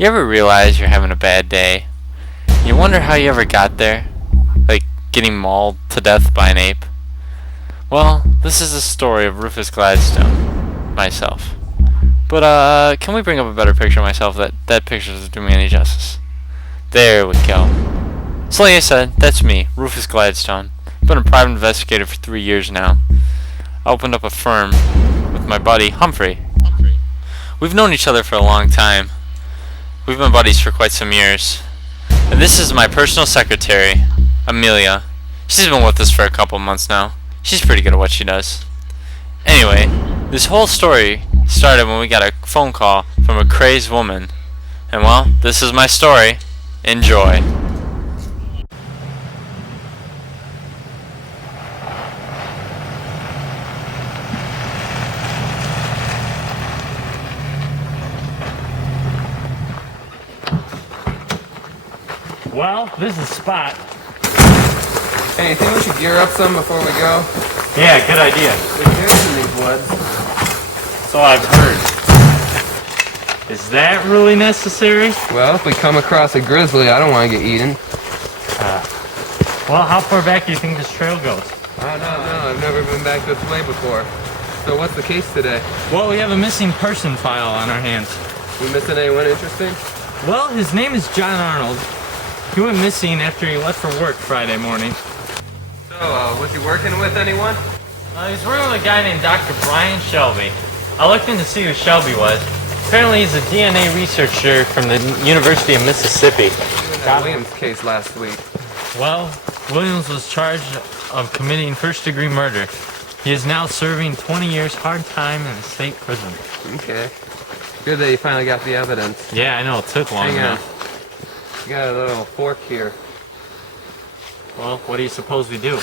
You ever realize you're having a bad day? You wonder how you ever got there? Like getting mauled to death by an ape? Well, this is the story of Rufus Gladstone, myself. But can we bring up a better picture of myself? That picture doesn't do me any justice. There we go. So like I said, that's me, Rufus Gladstone. I've been a private investigator for 3 years now. I opened up a firm with my buddy, Humphrey. We've known each other for a long time. We've been buddies for quite some years. And this is my personal secretary, Amelia. She's been with us for a couple months now. She's pretty good at what she does. Anyway, this whole story started when we got a phone call from a crazed woman. And well, this is my story. Enjoy. Well, this is Spot. Hey, you think we should gear up some before we go? Yeah, good idea. We're here's in these woods. So I've heard. Is that really necessary? Well, if we come across a grizzly, I don't want to get eaten. Well, how far back do you think this trail goes? I don't know. I've never been back this way before. So what's the case today? Well, we have a missing person file on our hands. We missing anyone interesting? Well, his name is John Arnold. He went missing after he left for work Friday morning. So, was he working with anyone? He's working with a guy named Dr. Brian Shelby. I looked in to see who Shelby was. Apparently he's a DNA researcher from the University of Mississippi. That Williams case last week. Well, Williams was charged of committing first-degree murder. He is now serving 20 years hard time in a state prison. Okay. Good that you finally got the evidence. Yeah, I know, it took long Hang on. enough. You got a little fork here. Well, what do you suppose we do?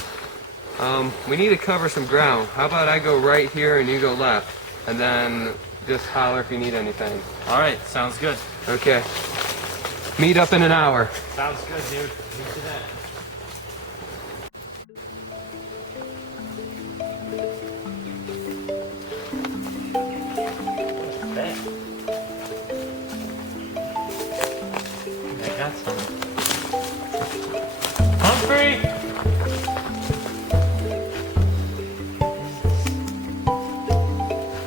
We need to cover some ground. How about I go right here and you go left? And then just holler if you need anything. Alright, sounds good. Okay. Meet up in an hour. Sounds good, dude. Meet you then. I got some. Humphrey!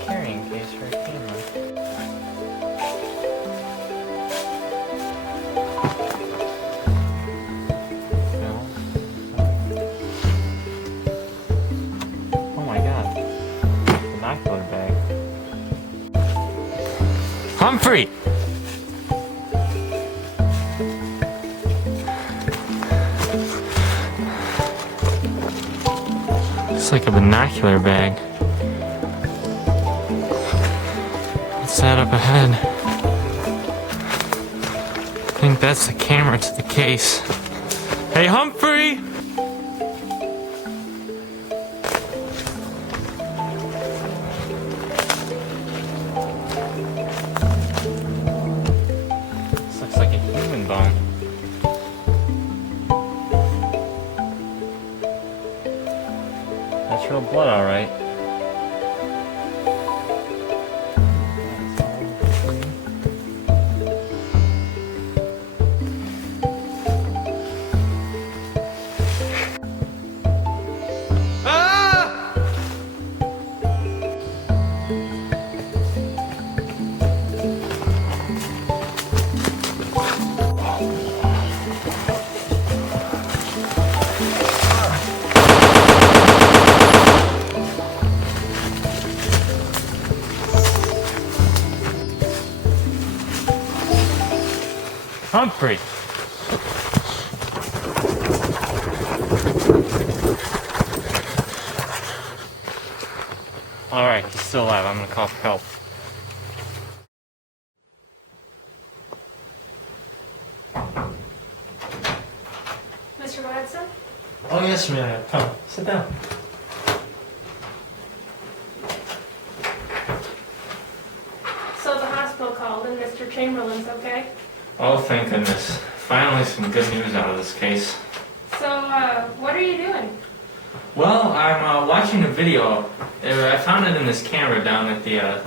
Carrying case for a camera. Oh my god. Binocular bag. Humphrey! It's like a binocular bag. What's that up ahead? I think that's the camera to the case. Hey, Humphrey! This looks like a human bone. That's real blood, all right. Humphrey! Alright, he's still alive. I'm gonna call for help. Mr. Gladstone? Oh, yes, Amelia. Come, sit down. So the hospital called and Mr. Chamberlain's okay? Oh, thank goodness. Finally some good news out of this case. So, what are you doing? Well, I'm watching a video. I found it in this camera down at the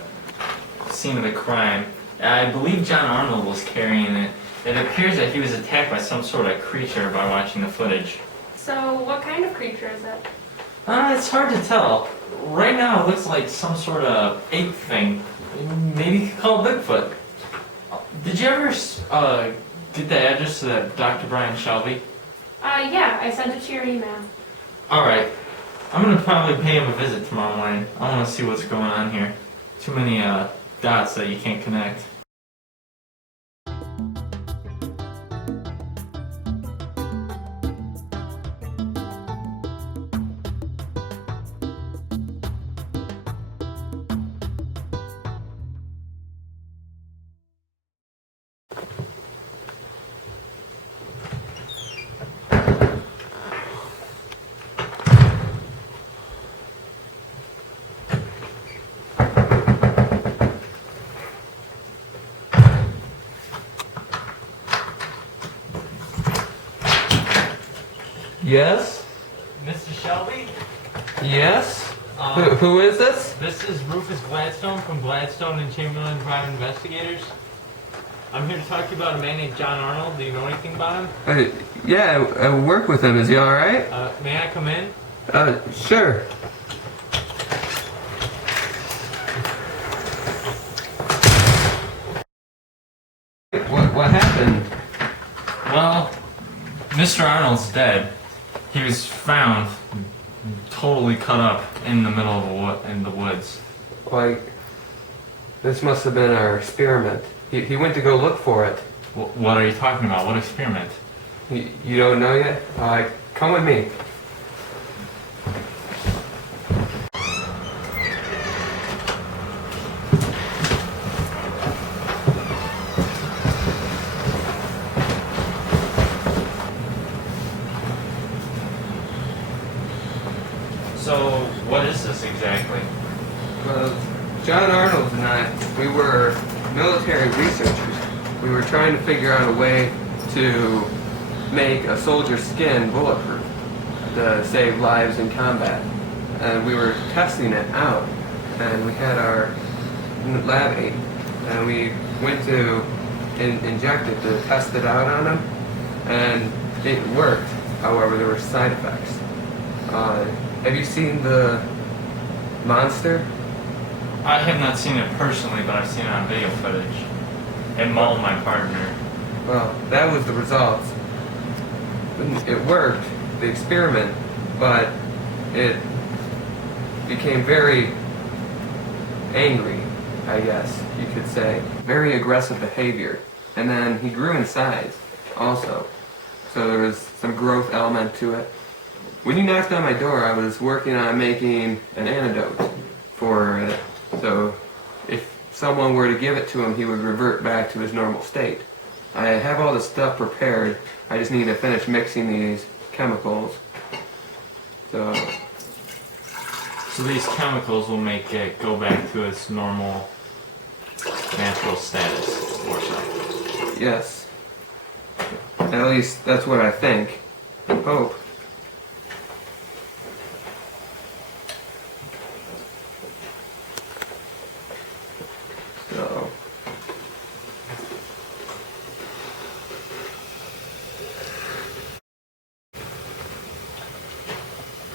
scene of the crime. I believe John Arnold was carrying it. It appears that he was attacked by some sort of creature by watching the footage. So what kind of creature is it? It's hard to tell. Right now it looks like some sort of ape thing. Maybe you could call it Bigfoot. Did you ever get the address to that Dr. Brian Shelby? Yeah, I sent it to your email. Alright. I'm gonna probably pay him a visit tomorrow morning. I wanna see what's going on here. Too many dots that you can't connect. Yes? Mr. Shelby? Yes? Who is this? This is Rufus Gladstone from Gladstone and Chamberlain Private Investigators. I'm here to talk to you about a man named John Arnold. Do you know anything about him? Yeah, I work with him. Is he alright? May I come in? Sure. What happened? Well, Mr. Arnold's dead. He was found totally cut up in the middle of in the woods. Like, this must have been our experiment. He went to go look for it. What are you talking about? What experiment? You don't know yet? Come with me. So, what is this exactly? Well, John Arnold and I, we were military researchers. We were trying to figure out a way to make a soldier's skin bulletproof to save lives in combat. And we were testing it out. And we had our lab ape. And we went to inject it to test it out on him. And it worked. However, there were side effects. Have you seen the monster? I have not seen it personally, but I've seen it on video footage. It mauled my partner. Well, that was the results. It worked, the experiment, but it became very angry, I guess you could say. Very aggressive behavior. And then he grew in size also. So there was some growth element to it. When you knocked on my door, I was working on making an antidote for it. So if someone were to give it to him, he would revert back to his normal state. I have all the stuff prepared. I just need to finish mixing these chemicals. So these chemicals will make it go back to its normal, natural status, or so. yes. At least that's what I think. I hope. So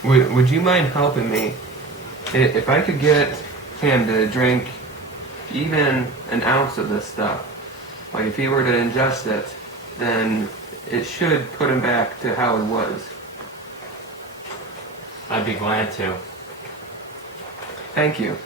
would you mind helping me? If I could get him to drink even an ounce of this stuff, like if he were to ingest it, then it should put him back to how he was. I'd be glad to. Thank you.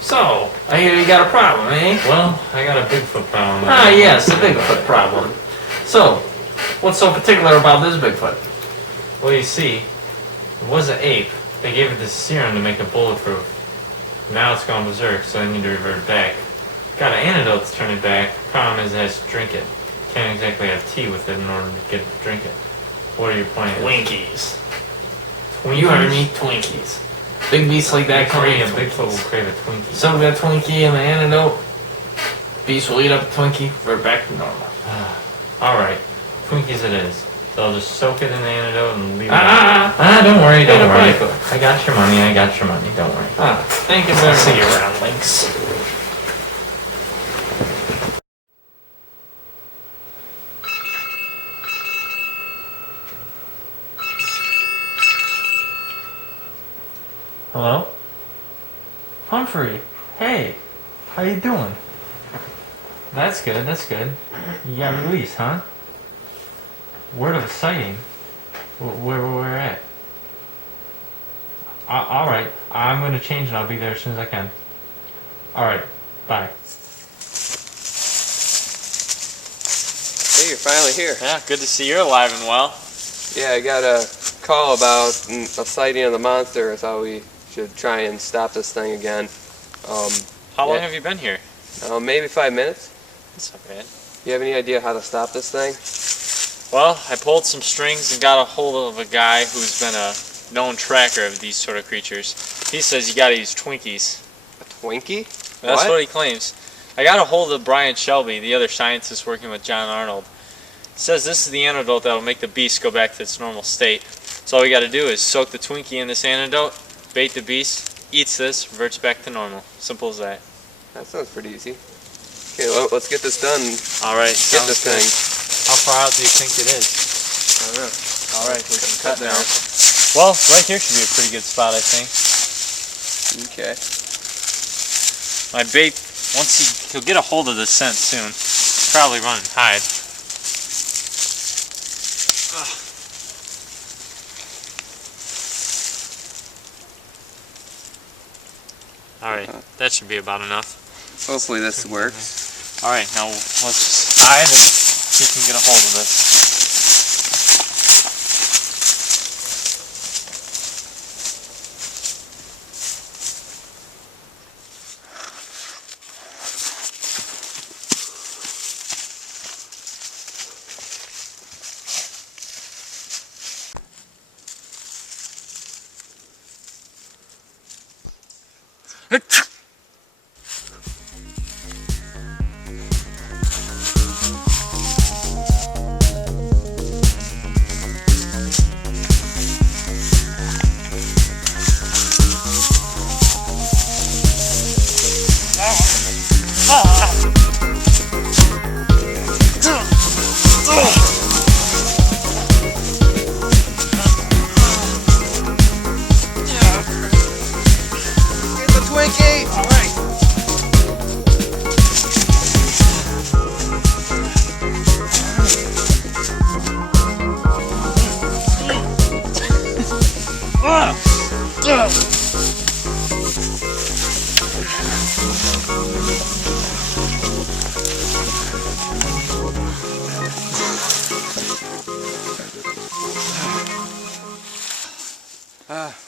So, I hear you got a problem, eh? Well, I got a Bigfoot problem. Ah, yes, the Bigfoot problem. So, what's so particular about this Bigfoot? Well, you see, it was an ape. They gave it this serum to make it bulletproof. Now it's gone berserk, so I need to revert it back. Got an antidote to turn it back. Problem is, it has to drink it. Can't exactly have tea with it in order to get it to drink it. What are your plans? Twinkies. Twinkies? You heard me, Twinkies. Big beasts like that come Only eat a Bigfoot will Twinkies. crave a Twinkie. Soak that Twinkie in the antidote. Beast will eat up the Twinkie, revert back to normal. Alright, Twinkies it is. So I'll just soak it in the antidote and leave it. Don't worry, Don't worry. Don't worry. I got your money, I got your money. Don't worry. Thank you very I'll much. see you around, Lynx. Hello? Humphrey, hey, how you doing? That's good, that's good. You got released, huh? Word of a sighting? Where at? Alright, I'm gonna change and I'll be there as soon as I can. Alright, bye. Hey, you're finally here. Yeah, good to see you're alive and well. Yeah, I got a call about a sighting of the monster. I thought we should try and stop this thing again. How long Yeah. have you been here? Maybe 5 minutes. That's not bad. You have any idea how to stop this thing? Well, I pulled some strings and got a hold of a guy who's been a known tracker of these sort of creatures. He says you gotta use Twinkies. A Twinkie? That's what he claims. I got a hold of Brian Shelby, the other scientist working with John Arnold. He says this is the antidote that'll make the beast go back to its normal state. So all we gotta do is soak the Twinkie in this antidote, bait the beast, eats this, reverts back to normal. Simple as that. That sounds pretty easy. Okay, well, let's get this done. Alright, Get this thing. How far out do you think it is? I don't know. Alright, we can cut there. now. Well, right here should be a pretty good spot, I think. Okay. My bait, he'll get a hold of this scent soon. Probably run and hide. Alright, that should be about enough. Hopefully this works. Alright, now let's just hide and he can get a hold of this.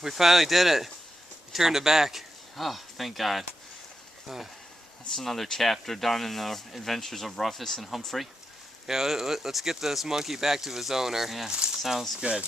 We finally did it. We turned it back. Oh, thank God. That's another chapter done in the adventures of Rufus and Humphrey. Yeah, let's get this monkey back to his owner. Yeah, sounds good.